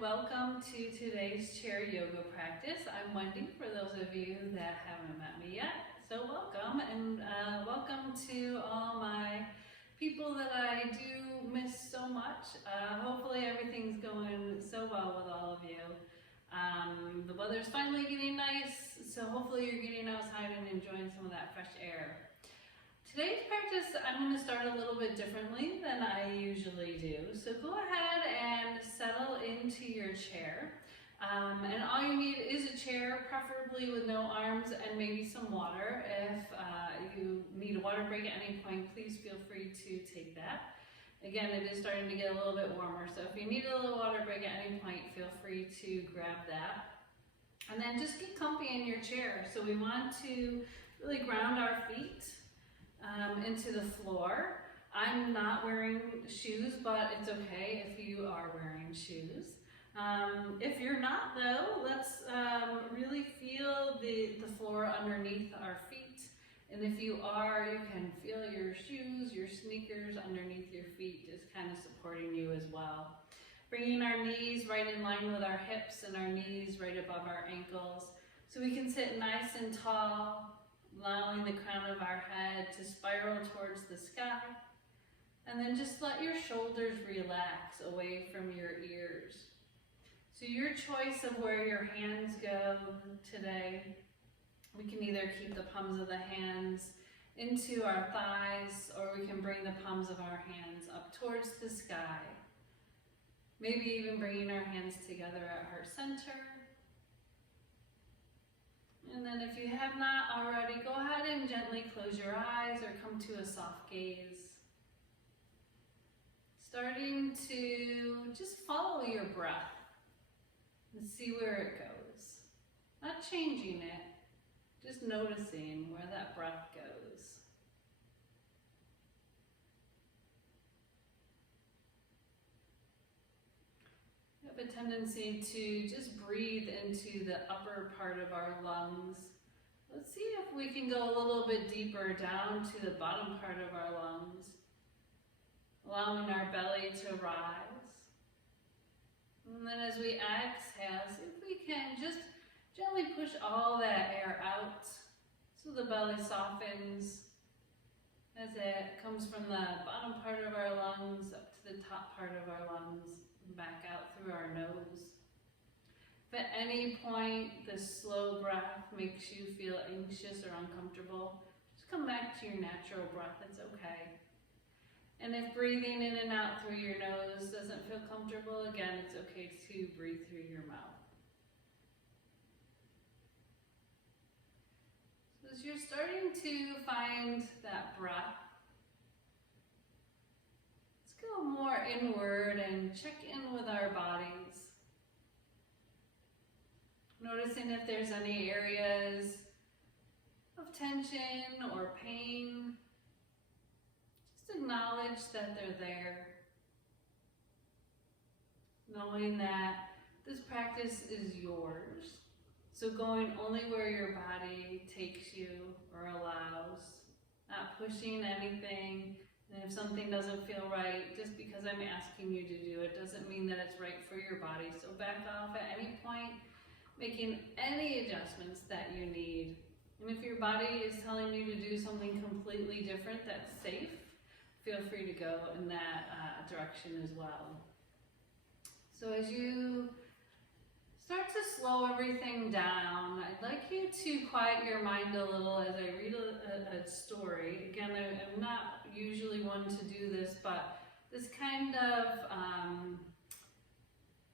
welcome to today's chair yoga practice. I'm Wendy, for those of you that haven't met me yet. So welcome, and welcome to all my people that I do miss so much. Hopefully everything's going so well with all of you. The weather's finally getting nice, so hopefully you're getting outside and enjoying some of that fresh air. Today's practice, I'm going to start a little bit differently than I usually do. So go ahead and settle into your chair. And all you need is a chair, preferably with no arms and maybe some water. If you need a water break at any point, please feel free to take that. Again, it is starting to get a little bit warmer, so if you need a little water break at any point, feel free to grab that. And then just get comfy in your chair. So we want to really ground our feet into the floor. I'm not wearing shoes, but it's okay if you are wearing shoes. If you're not though, let's really feel the floor underneath our feet. And if you are, you can feel your shoes, your sneakers underneath your feet is kind of supporting you as well. Bringing our knees right in line with our hips and our knees right above our ankles. So we can sit nice and tall, allowing the crown of our head to spiral towards the sky. And then just let your shoulders relax away from your ears. So your choice of where your hands go today. We can either keep the palms of the hands into our thighs, or we can bring the palms of our hands up towards the sky. Maybe even bringing our hands together at heart center. And then if you have not already, go ahead and gently close your eyes or come to a soft gaze. Starting to just follow your breath and see where it goes. Not changing it, just noticing where that breath goes. We have a tendency to just breathe into the upper part of our lungs. Let's see if we can go a little bit deeper down to the bottom part of our lungs, allowing our belly to rise. And then as we exhale, see if we can just gently push all that air out so the belly softens as it comes from the bottom part of our lungs up to the top part of our lungs, back out through our nose. If at any point this slow breath makes you feel anxious or uncomfortable, just come back to your natural breath, it's okay. And if breathing in and out through your nose doesn't feel comfortable, again, it's okay to breathe through your mouth. So as you're starting to find that breath, let's go more inward and check in with our bodies. Noticing if there's any areas of tension or pain. Acknowledge that they're there, knowing that this practice is yours, so going only where your body takes you or allows, not pushing anything. And if something doesn't feel right, just because I'm asking you to do it doesn't mean that it's right for your body. So back off at any point, making any adjustments that you need. And if your body is telling you to do something completely different that's safe, feel free to go in that direction as well. So as you start to slow everything down, I'd like you to quiet your mind a little as I read a story. Again, I'm not usually one to do this, but this kind of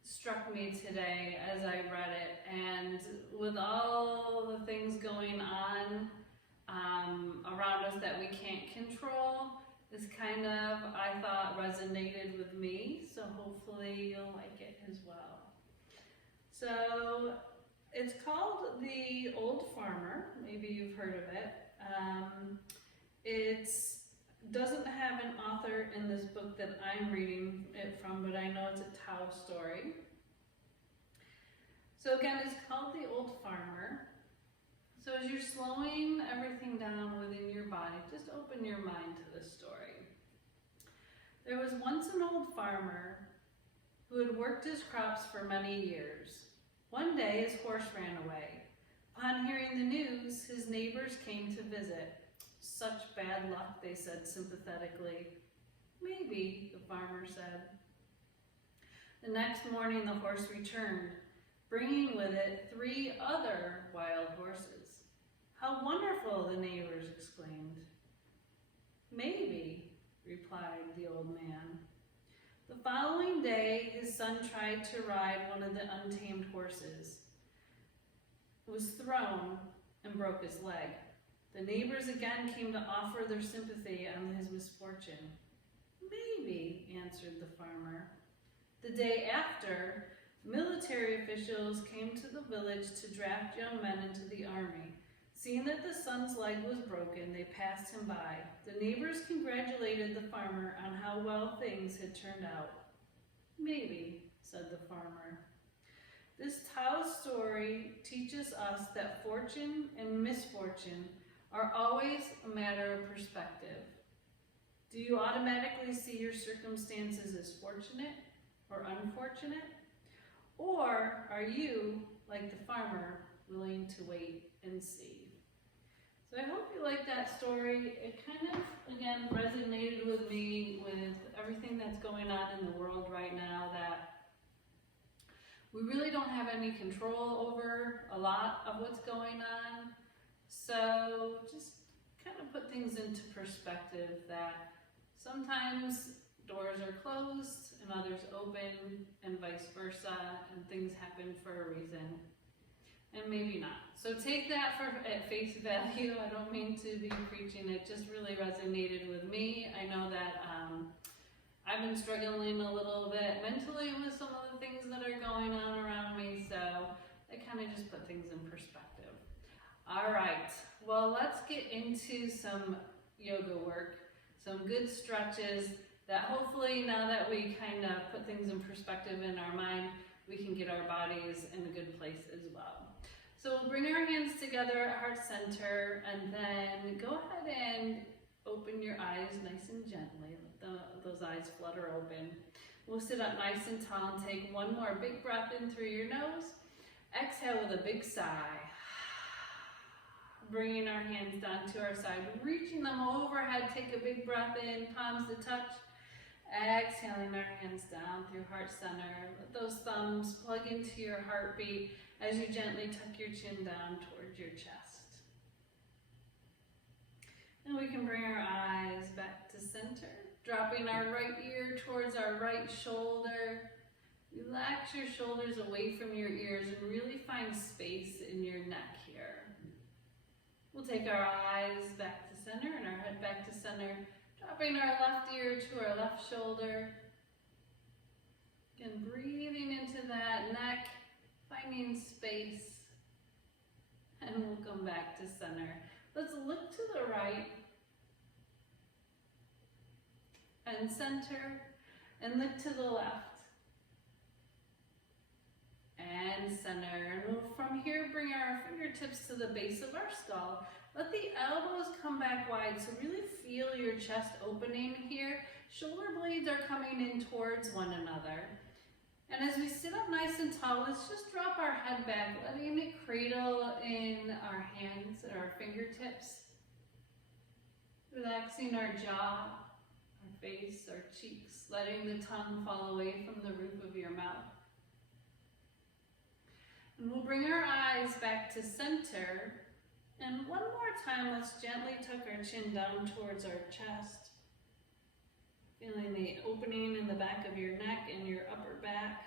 struck me today as I read it. And with all the things going on around us that we can't control, this kind of, I thought, resonated with me, so hopefully you'll like it as well. So it's called The Old Farmer. Maybe you've heard of it. It doesn't have an author in this book that I'm reading it from, but I know it's a Tao story. So again, it's called The Old Farmer. So as you're slowing everything down within your body, just open your mind to this story. There was once an old farmer who had had worked his crops for many years. One day his horse ran away. Upon hearing the news, his neighbors came to visit. Such bad luck, they said sympathetically. Maybe, the farmer said. The next morning the horse returned, bringing with it 3 other wild horses. How wonderful, the neighbors exclaimed. Maybe, replied the old man. The following day, his son tried to ride one of the untamed horses, was thrown, and broke his leg. The neighbors again came to offer their sympathy on his misfortune. Maybe, answered the farmer. The day after, military officials came to the village to draft young men into the army. Seeing that the son's leg was broken, they passed him by. The neighbors congratulated the farmer on how well things had turned out. Maybe, said the farmer. This Tao story teaches us that fortune and misfortune are always a matter of perspective. Do you automatically see your circumstances as fortunate or unfortunate? Or are you, like the farmer, willing to wait and see? So I hope you like that story. It kind of, again, resonated with me with everything that's going on in the world right now, that we really don't have any control over a lot of what's going on. So just kind of put things into perspective, that sometimes doors are closed and others open, and vice versa, and things happen for a reason, and maybe not. So take that at face value. I don't mean to be preaching. It just really resonated with me. I know that I've been struggling a little bit mentally with some of the things that are going on around me, so I kind of just put things in perspective. All right, well, let's get into some yoga work, some good stretches that hopefully, now that we kind of put things in perspective in our mind, we can get our bodies in a good place as well. So we'll bring our hands together at heart center, and then go ahead and open your eyes nice and gently. Let those eyes flutter open. We'll sit up nice and tall and take one more big breath in through your nose. Exhale with a big sigh. Bringing our hands down to our side, reaching them overhead. Take a big breath in, palms to touch. Exhaling our hands down through heart center. Let those thumbs plug into your heartbeat as you gently tuck your chin down towards your chest. And we can bring our eyes back to center, dropping our right ear towards our right shoulder. Relax your shoulders away from your ears and really find space in your neck here. We'll take our eyes back to center and our head back to center, dropping our left ear to our left shoulder. Again, breathing into that neck, finding space, and we'll come back to center. Let's look to the right and center, and look to the left and center. And we'll, from here, bring our fingertips to the base of our skull. Let the elbows come back wide, so really feel your chest opening here. Shoulder blades are coming in towards one another. And as we sit up nice and tall, let's just drop our head back, letting it cradle in our hands and our fingertips. Relaxing our jaw, our face, our cheeks, letting the tongue fall away from the roof of your mouth. And we'll bring our eyes back to center. And one more time, let's gently tuck our chin down towards our chest. Feeling the opening in the back of your neck and your upper back.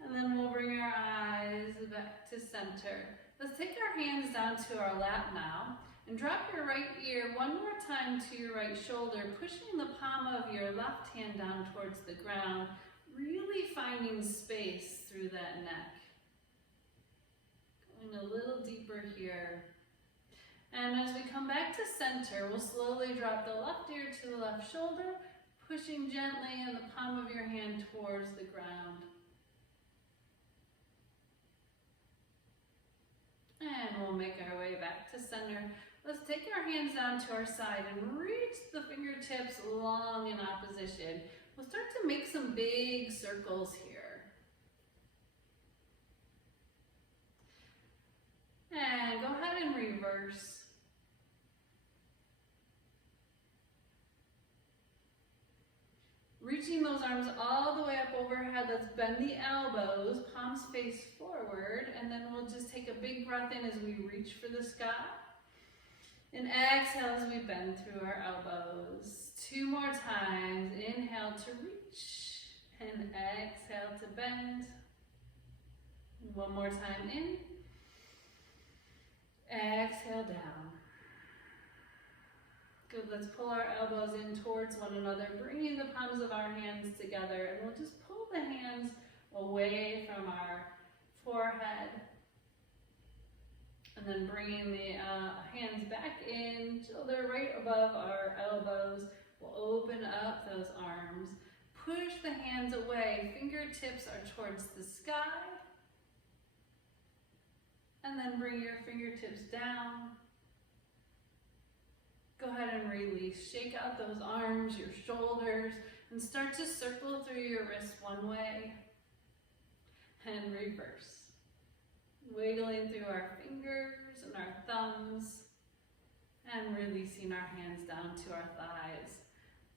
And then we'll bring our eyes back to center. Let's take our hands down to our lap now, and drop your right ear one more time to your right shoulder, pushing the palm of your left hand down towards the ground, really finding space through that neck. Going a little deeper here. And as we come back to center, we'll slowly drop the left ear to the left shoulder, pushing gently in the palm of your hand towards the ground. And we'll make our way back to center. Let's take our hands down to our side and reach the fingertips long in opposition. we'll start to make some big circles here. And go ahead and reverse. Reaching those arms all the way up overhead, let's bend the elbows, palms face forward, and then we'll just take a big breath in as we reach for the sky. And exhale as we bend through our elbows. 2 more times. Inhale to reach, and exhale to bend. 1 more time in. Exhale down. Good, let's pull our elbows in towards one another, bringing the palms of our hands together, and we'll just pull the hands away from our forehead. And then bringing the hands back in, so they're right above our elbows. We'll open up those arms. Push the hands away, fingertips are towards the sky. And then bring your fingertips down. Go ahead and release. Shake out those arms, your shoulders, and start to circle through your wrists one way. And reverse. Wiggling through our fingers and our thumbs. And releasing our hands down to our thighs.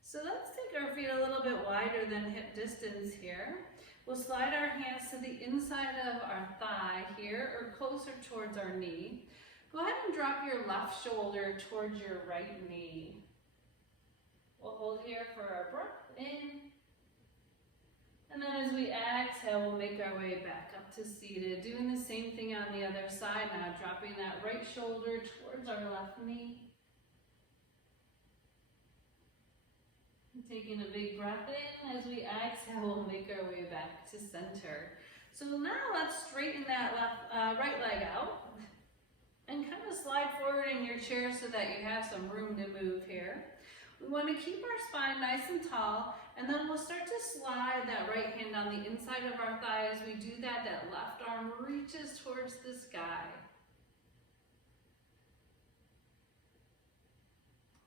So let's take our feet a little bit wider than hip distance here. We'll slide our hands to the inside of our thigh here, or closer towards our knee. Go ahead and drop your left shoulder towards your right knee. We'll hold here for our breath in. And then as we exhale, we'll make our way back up to seated. Doing the same thing on the other side now, dropping that right shoulder towards our left knee. And taking a big breath in. As we exhale, we'll make our way back to center. So now let's straighten that right leg out. And kind of slide forward in your chair so that you have some room to move here. We want to keep our spine nice and tall, and then we'll start to slide that right hand on the inside of our thigh. As we do that, that left arm reaches towards the sky.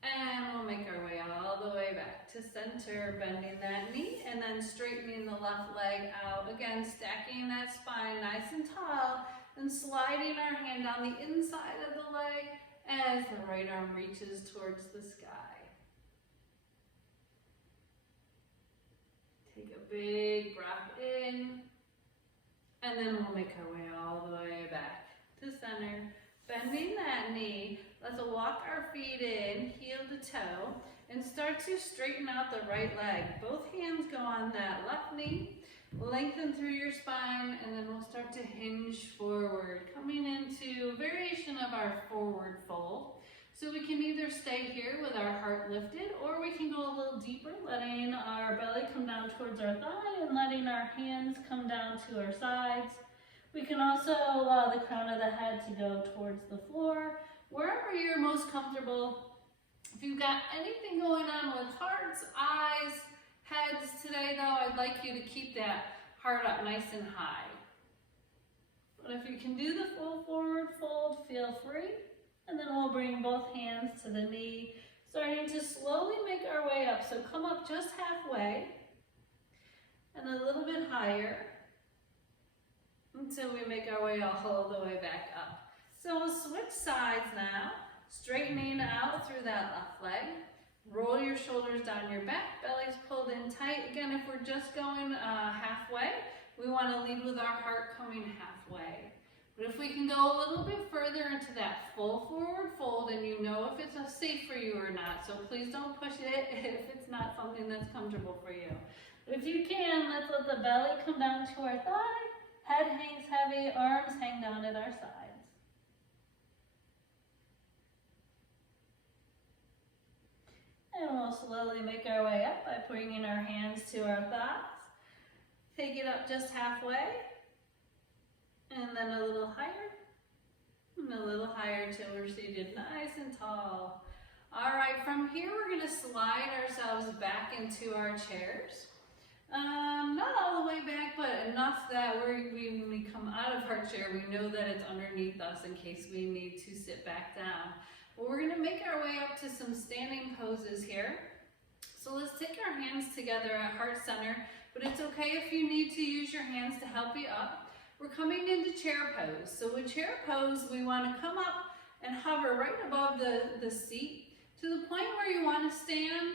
And we'll make our way all the way back to center, bending that knee, and then straightening the left leg out. Again, stacking that spine nice and tall, and sliding our hand on the inside of the leg as the right arm reaches towards the sky. Take a big breath in, and then we'll make our way all the way back to center. Bending that knee, let's walk our feet in, heel to toe, and start to straighten out the right leg. Both hands go on that left knee. Lengthen through your spine, and then we'll start to hinge forward, coming into a variation of our forward fold. So we can either stay here with our heart lifted, or we can go a little deeper, letting our belly come down towards our thigh and letting our hands come down to our sides. We can also allow the crown of the head to go towards the floor, wherever you're most comfortable. If you've got anything going on with hearts, eyes, heads today though, I'd like you to keep that heart up nice and high. But if you can do the full forward fold, feel free. And then we'll bring both hands to the knee, starting to slowly make our way up. So come up just halfway and a little bit higher until we make our way all the way back up. So we'll switch sides now, straightening out through that left leg. Roll your shoulders down your back, belly's pulled in tight. Again, if we're just going halfway, we want to lead with our heart coming halfway. But if we can go a little bit further into that full forward fold, and you know if it's safe for you or not, so please don't push it if it's not something that's comfortable for you. But if you can, let's let the belly come down to our thigh, head hangs heavy, arms hang down at our sides. And we'll slowly make our way up by bringing our hands to our thighs. Take it up just halfway. And then a little higher. And a little higher till we're seated nice and tall. All right, from here we're going to slide ourselves back into our chairs. Not all the way back, but enough that when we come out of our chair, we know that it's underneath us in case we need to sit back down. Well, we're going to make our way up to some standing poses here. So let's take our hands together at heart center, but it's okay if you need to use your hands to help you up. We're coming into chair pose. So with chair pose, we want to come up and hover right above the seat to the point where you want to stand.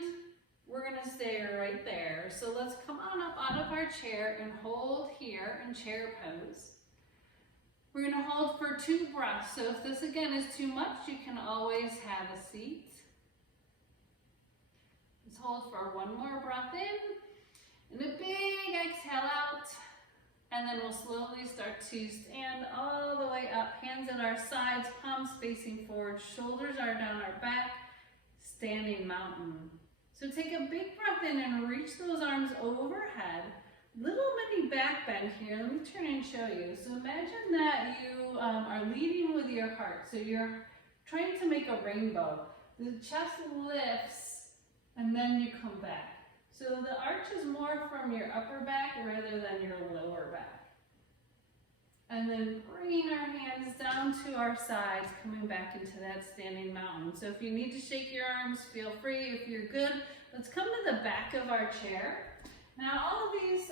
We're going to stay right there. So let's come on up out of our chair and hold here in chair pose. We're going to hold for 2 breaths. So if this again is too much, you can always have a seat. Let's hold for 1 more breath in and a big exhale out. And then we'll slowly start to stand all the way up, hands at our sides, palms facing forward, shoulders are down our back, standing mountain. So take a big breath in and reach those arms overhead. Little mini back bend here. Let me turn and show you. So imagine that you are leading with your heart. So you're trying to make a rainbow. The chest lifts and then you come back. So the arch is more from your upper back rather than your lower back. And then bringing our hands down to our sides, coming back into that standing mountain. So if you need to shake your arms, feel free. If you're good, let's come to the back of our chair. Now all of these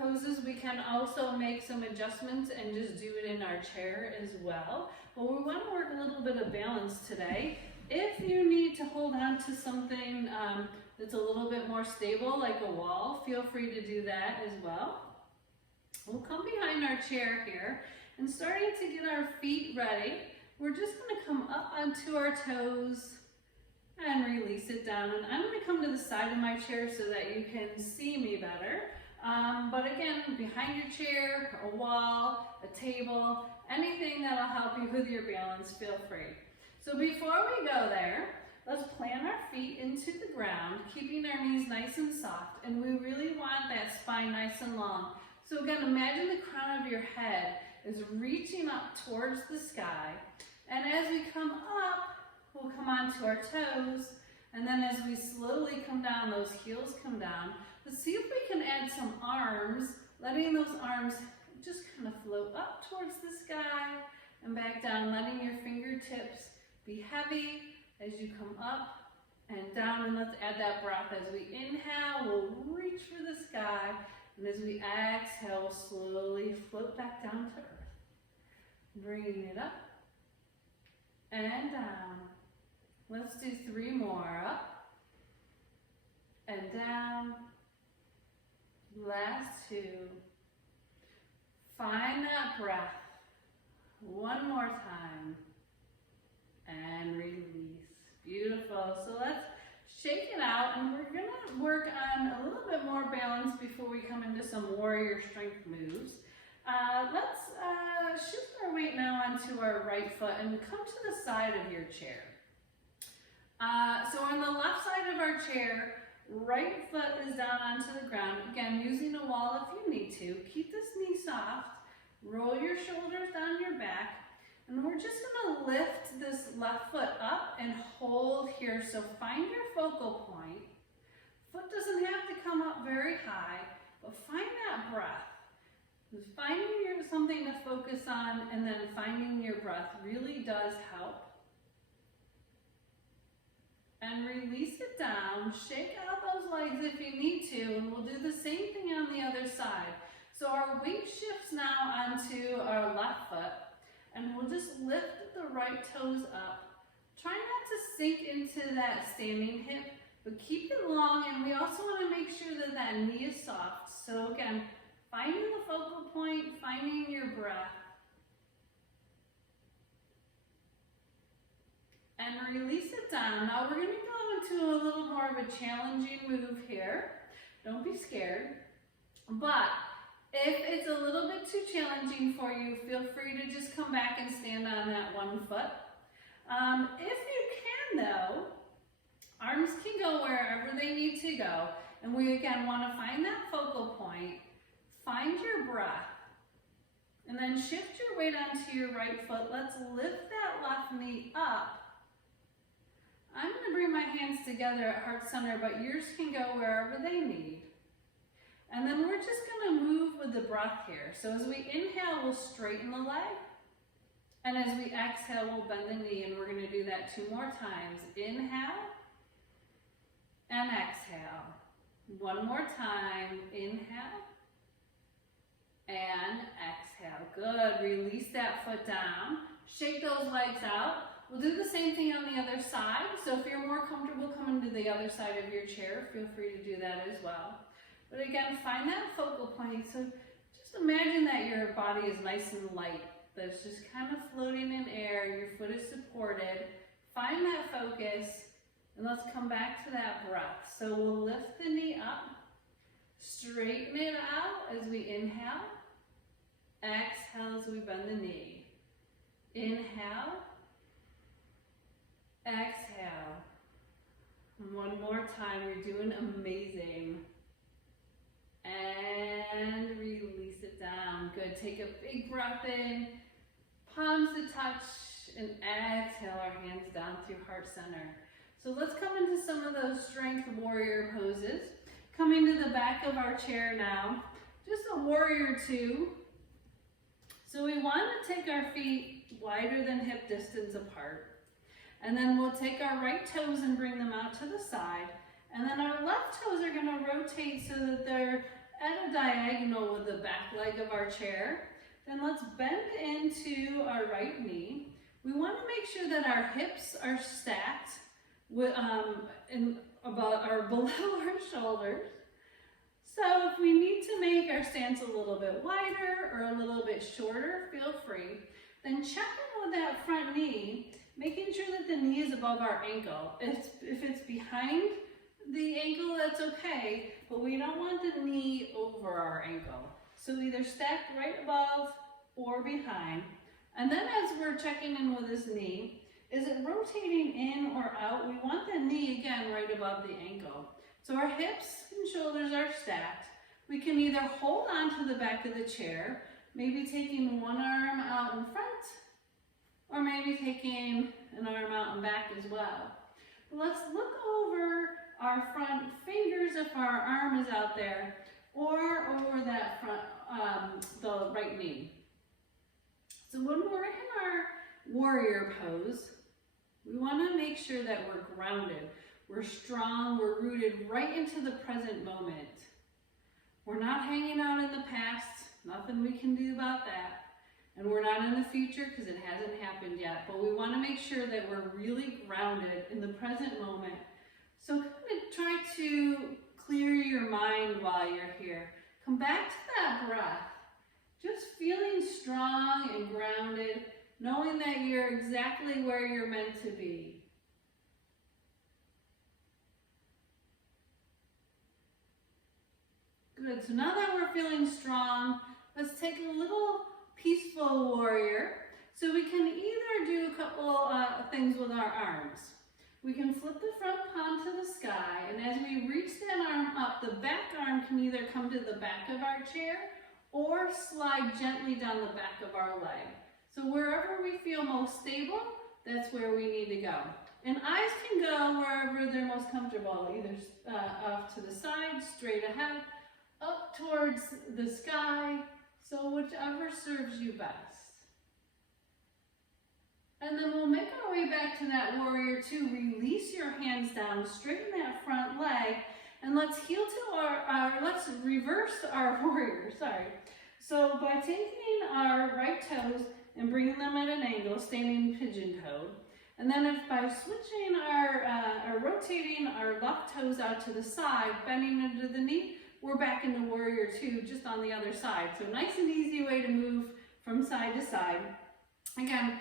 poses, we can also make some adjustments and just do it in our chair as well. But we want to work a little bit of balance today. If you need to hold on to something that's a little bit more stable, like a wall, feel free to do that as well. We'll come behind our chair here and starting to get our feet ready, we're just going to come up onto our toes and release it down. And I'm going to come to the side of my chair so that you can see me better. But again, behind your chair, a wall, a table, anything that'll help you with your balance, feel free. So before we go there, let's plant our feet into the ground, keeping our knees nice and soft. And we really want that spine nice and long. So again, imagine the crown of your head is reaching up towards the sky. And as we come up, we'll come onto our toes. And then as we slowly come down, those heels come down. Let's see if we can add some arms, letting those arms just kind of float up towards the sky and back down, letting your fingertips be heavy as you come up and down. And let's add that breath. As we inhale, we'll reach for the sky. And as we exhale, we'll slowly float back down to earth. Bringing it up and down. Let's do 3 more. Up and down. Last 2. Find that breath. 1 more time. And release. Beautiful. So let's shake it out, and we're going to work on a little bit more balance before we come into some warrior strength moves. Let's shift our weight now onto our right foot and come to the side of your chair. So on the left side of our chair, right foot is down onto the ground. Again, using a wall if you need to. Keep this knee soft. Roll your shoulders down your back. And we're just going to lift this left foot up and hold here. So find your focal point. Foot doesn't have to come up very high, but find that breath. Finding something to focus on and then finding your breath really does help. And release it down. Shake out those legs if you need to, and we'll do the same thing on the other side. So our weight shifts now onto our left foot. And we'll just lift the right toes up. Try not to sink into that standing hip, but keep it long. And we also want to make sure that that knee is soft. So again, finding the focal point, finding your breath. And release it down. Now we're going to go into a little more of a challenging move here. Don't be scared. But if it's a little bit too challenging for you, feel free to just come back and stand on that 1 foot. If you can though, arms can go wherever they need to go. And we again want to find that focal point, find your breath, and then shift your weight onto your right foot. Let's lift that left knee up. I'm going to bring my hands together at heart center, but yours can go wherever they need. And then we're just going to move with the breath here. So as we inhale, we'll straighten the leg. And as we exhale, we'll bend the knee. And we're going to do that 2 more times. Inhale. and exhale. One more time, inhale and exhale. Good, release that foot down. Shake those legs out. We'll do the same thing on the other side. So if you're more comfortable coming to the other side of your chair, feel free to do that as well. But again, find that focal point. So just imagine that your body is nice and light. That's just kind of floating in air. Your foot is supported. Find that focus. And let's come back to that breath. So we'll lift the knee up. Straighten it out as we inhale. Exhale as we bend the knee. Inhale. Exhale. One more time. You're doing amazing. And release it down. Good. Take a big breath in. Palms to touch. And exhale our hands down through heart center. So let's come into some of those strength warrior poses. Coming to the back of our chair now. Just a warrior two. So we want to take our feet wider than hip distance apart. And then we'll take our right toes and bring them out to the side. And then our left toes are going to rotate so that they're at a diagonal with the back leg of our chair. Then let's bend into our right knee. We want to make sure that our hips are stacked with, below our shoulders. So if we need to make our stance a little bit wider or a little bit shorter, feel free. Then check in with that front knee, making sure that the knee is above our ankle. If it's behind the ankle, that's okay, but we don't want the knee over our ankle. So either stack right above or behind. And then as we're checking in with this knee, is it rotating in or out? We want the knee again right above the ankle. So our hips and shoulders are stacked. We can either hold on to the back of the chair, maybe taking one arm out in front, or maybe taking an arm out and back as well. Let's look over our front fingers if our arm is out there, or over that front, the right knee. So when we're in our warrior pose, we want to make sure that we're grounded, we're strong, we're rooted right into the present moment. We're not hanging out in the past, nothing we can do about that. And we're not in the future because it hasn't happened yet, but we want to make sure that we're really grounded in the present moment. So kind of try to clear your mind while you're here. Come back to that breath. Just feeling strong and grounded, knowing that you're exactly where you're meant to be. Good, so now that we're feeling strong, let's take a little peaceful warrior. So we can either do a couple things with our arms. We can flip the front palm to the sky, and as we reach that arm up, the back arm can either come to the back of our chair or slide gently down the back of our leg. So wherever we feel most stable, that's where we need to go. And eyes can go wherever they're most comfortable, either off to the side, straight ahead, up towards the sky, so whichever serves you best. And then we'll make our way back to that warrior two. Release your hands down, straighten that front leg, and let's heel to let's reverse our warrior, So by taking our right toes and bringing them at an angle, standing pigeon-toed, and then if by switching or rotating our left toes out to the side, bending into the knee, we're back into warrior two, just on the other side. So nice and easy way to move from side to side. Again,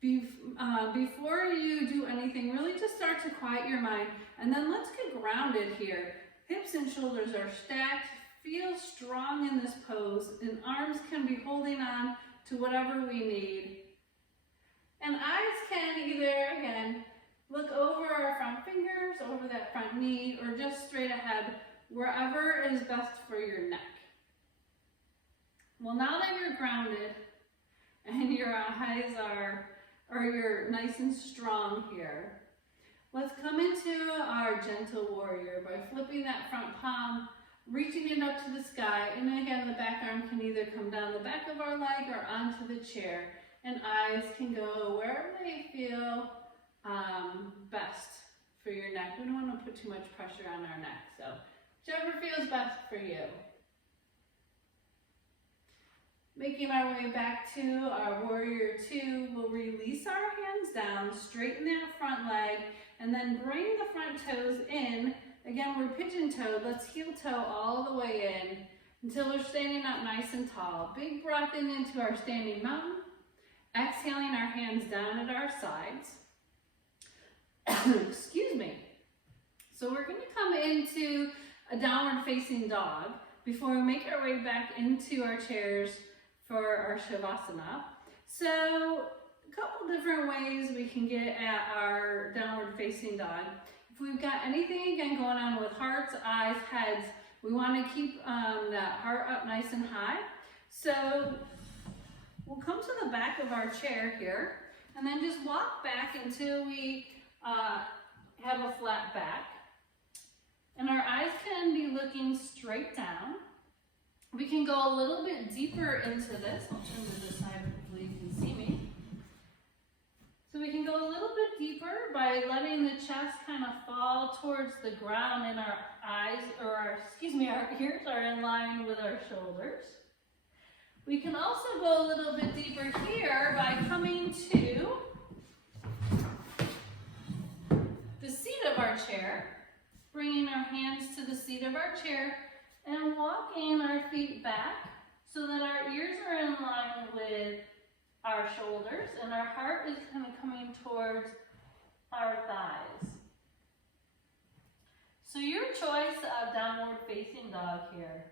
before you do anything, really just start to quiet your mind, and then let's get grounded here. Hips and shoulders are stacked. Feel strong in this pose, and arms can be holding on to whatever we need. And eyes can either, again, look over our front fingers, over that front knee, or just straight ahead, wherever is best for your neck. Well, now that you're grounded and your eyes you're nice and strong here, let's come into our gentle warrior by flipping that front palm, reaching it up to the sky, and again, the back arm can either come down the back of our leg or onto the chair, and eyes can go wherever they feel best for your neck. We don't want to put too much pressure on our neck. So whichever feels best for you. Making our way back to our warrior two, we'll release our hands down, straighten that front leg, and then bring the front toes in. Again, we're pigeon-toed. Let's heel toe all the way in until we're standing up nice and tall. Big breath in into our standing mountain. Exhaling our hands down at our sides. Excuse me. So we're going to come into a downward facing dog before we make our way back into our chairs for our Shavasana. So a couple different ways we can get at our downward facing dog. If we've got anything again going on with hearts, eyes, heads, we want to keep that heart up nice and high. So we'll come to the back of our chair here and then just walk back until we have a flat back. And our eyes can be looking straight down. We can go a little bit deeper into this. I'll turn to this side, hopefully you can see me. So we can go a little bit deeper by letting the chest kind of fall towards the ground, and our eyes, or our ears are in line with our shoulders. We can also go a little bit deeper here by coming to the seat of our chair, bringing our hands to the seat of our chair, and walking our feet back so that our ears are in line with our shoulders and our heart is kind of coming towards our thighs. So your choice of downward facing dog here.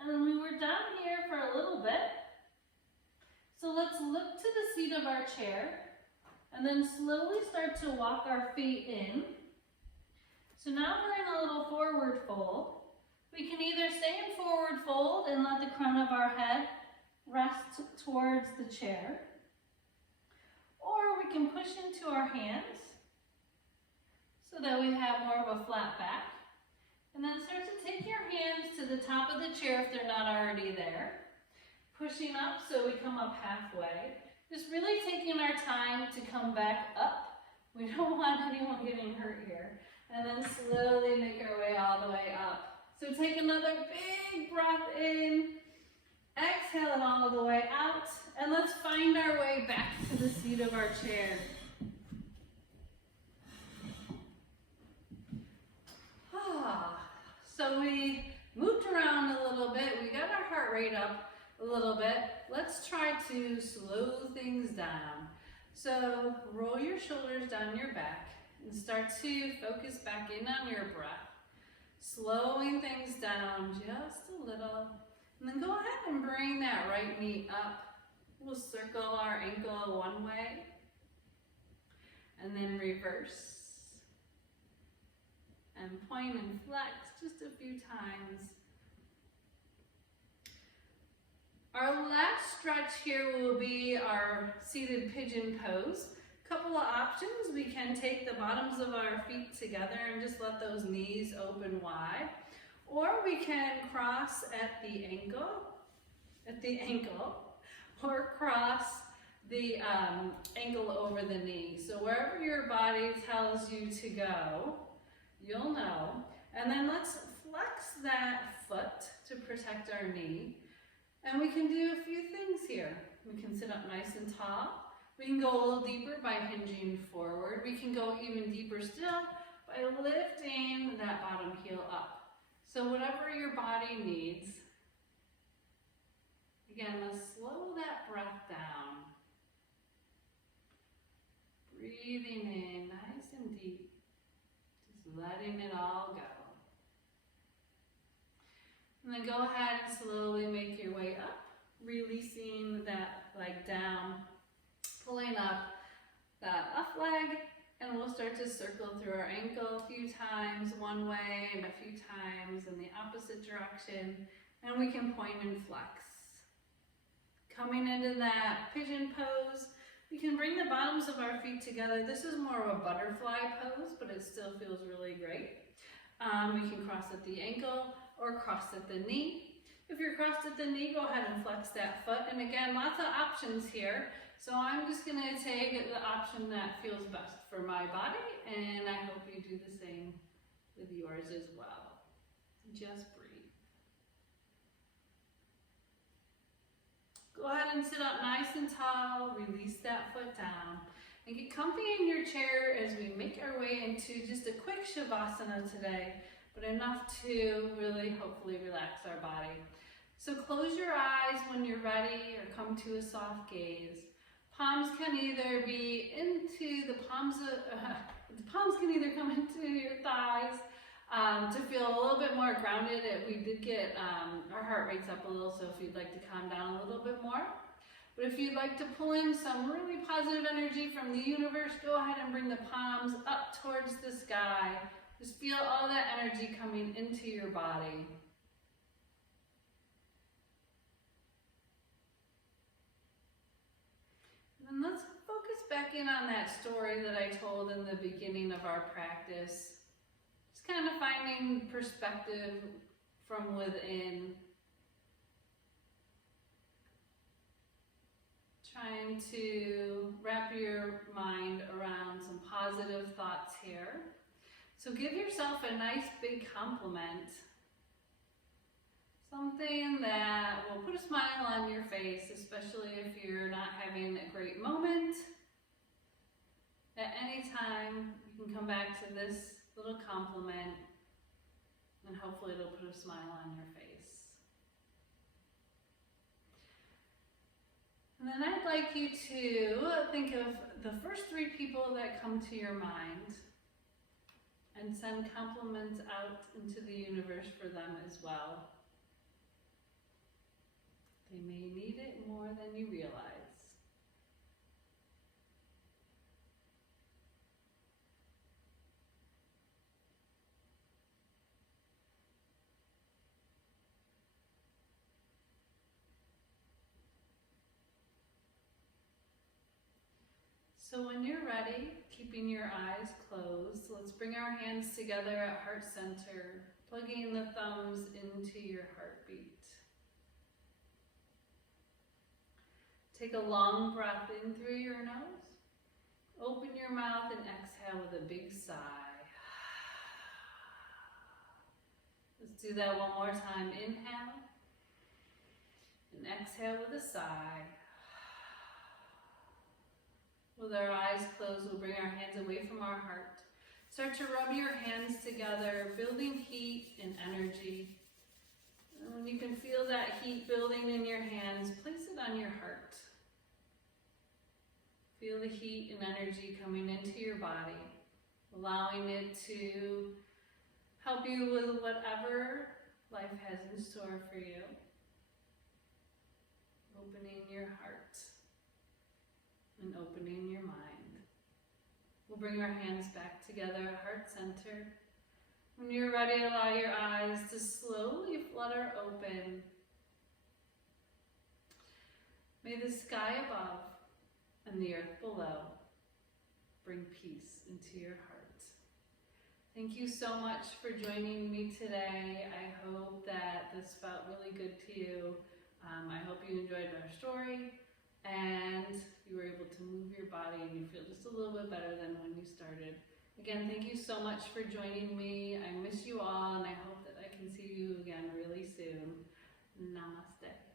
And then we were down here for a little bit. So let's look to the seat of our chair and then slowly start to walk our feet in. So now we're in a little forward fold. We can either stay in forward fold and let the crown of our head rest towards the chair, or we can push into our hands so that we have more of a flat back. And then start to take your hands to the top of the chair if they're not already there. Pushing up so we come up halfway. Just really taking our time to come back up. We don't want anyone getting hurt here. And then slowly make our way all the way up. So take another big breath in. Exhale it all the way out. And let's find our way back to the seat of our chair. So we moved around a little bit. We got our heart rate up a little bit. Let's try to slow things down. So roll your shoulders down your back and start to focus back in on your breath. Slowing things down just a little. And then go ahead and bring that right knee up. We'll circle our ankle one way and then reverse. And point and flex just a few times. Our last stretch here will be our seated pigeon pose. Couple of options. We can take the bottoms of our feet together and just let those knees open wide. Or we can cross at the ankle, or cross the ankle over the knee. So wherever your body tells you to go, you'll know. And then let's flex that foot to protect our knee. And we can do a few things here. We can sit up nice and tall. We can go a little deeper by hinging forward. We can go even deeper still by lifting that bottom heel up. So whatever your body needs. Again, let's slow that breath down. Breathing in nice and deep. Just letting it all go. And then go ahead and slowly make your way up, releasing that leg down, pulling up that left leg, and we'll start to circle through our ankle a few times one way and a few times in the opposite direction, and we can point and flex. Coming into that pigeon pose, we can bring the bottoms of our feet together. This is more of a butterfly pose, but it still feels really great. We can cross at the ankle or cross at the knee. If you're crossed at the knee, go ahead and flex that foot. And again, lots of options here. So I'm just going to take the option that feels best for my body, and I hope you do the same with yours as well. Just breathe. Go ahead and sit up nice and tall, release that foot down, and get comfy in your chair as we make our way into just a quick Shavasana today, but enough to really hopefully relax our body. So close your eyes when you're ready, or come to a soft gaze. Palms can either be into the palms can either come into your thighs to feel a little bit more grounded. We did get our heart rates up a little, so if you'd like to calm down a little bit more. But if you'd like to pull in some really positive energy from the universe, go ahead and bring the palms up towards the sky. Just feel all that energy coming into your body. And let's focus back in on that story that I told in the beginning of our practice. Just kind of finding perspective from within. Trying to wrap your mind around some positive thoughts here. So give yourself a nice big compliment. Something that will put a smile on your face, especially if you're not having a great moment. At any time, you can come back to this little compliment, and hopefully it'll put a smile on your face. And then I'd like you to think of the first 3 people that come to your mind and send compliments out into the universe for them as well. They may need it more than you realize. So when you're ready, keeping your eyes closed, let's bring our hands together at heart center, plugging the thumbs into your heartbeat. Take a long breath in through your nose. Open your mouth and exhale with a big sigh. Let's do that one more time. Inhale and exhale with a sigh. With our eyes closed, we'll bring our hands away from our heart. Start to rub your hands together, building heat and energy. And when you can feel that heat building in your hands, place it on your heart. Feel the heat and energy coming into your body, allowing it to help you with whatever life has in store for you. Opening your heart and opening your mind. We'll bring our hands back together at heart center. When you're ready, allow your eyes to slowly flutter open. May the sky above and the earth below bring peace into your heart. Thank you so much for joining me today. I hope that this felt really good to you. I hope you enjoyed our story and you were able to move your body and you feel just a little bit better than when you started. Again, thank you so much for joining me. I miss you all, and I hope that I can see you again really soon. Namaste.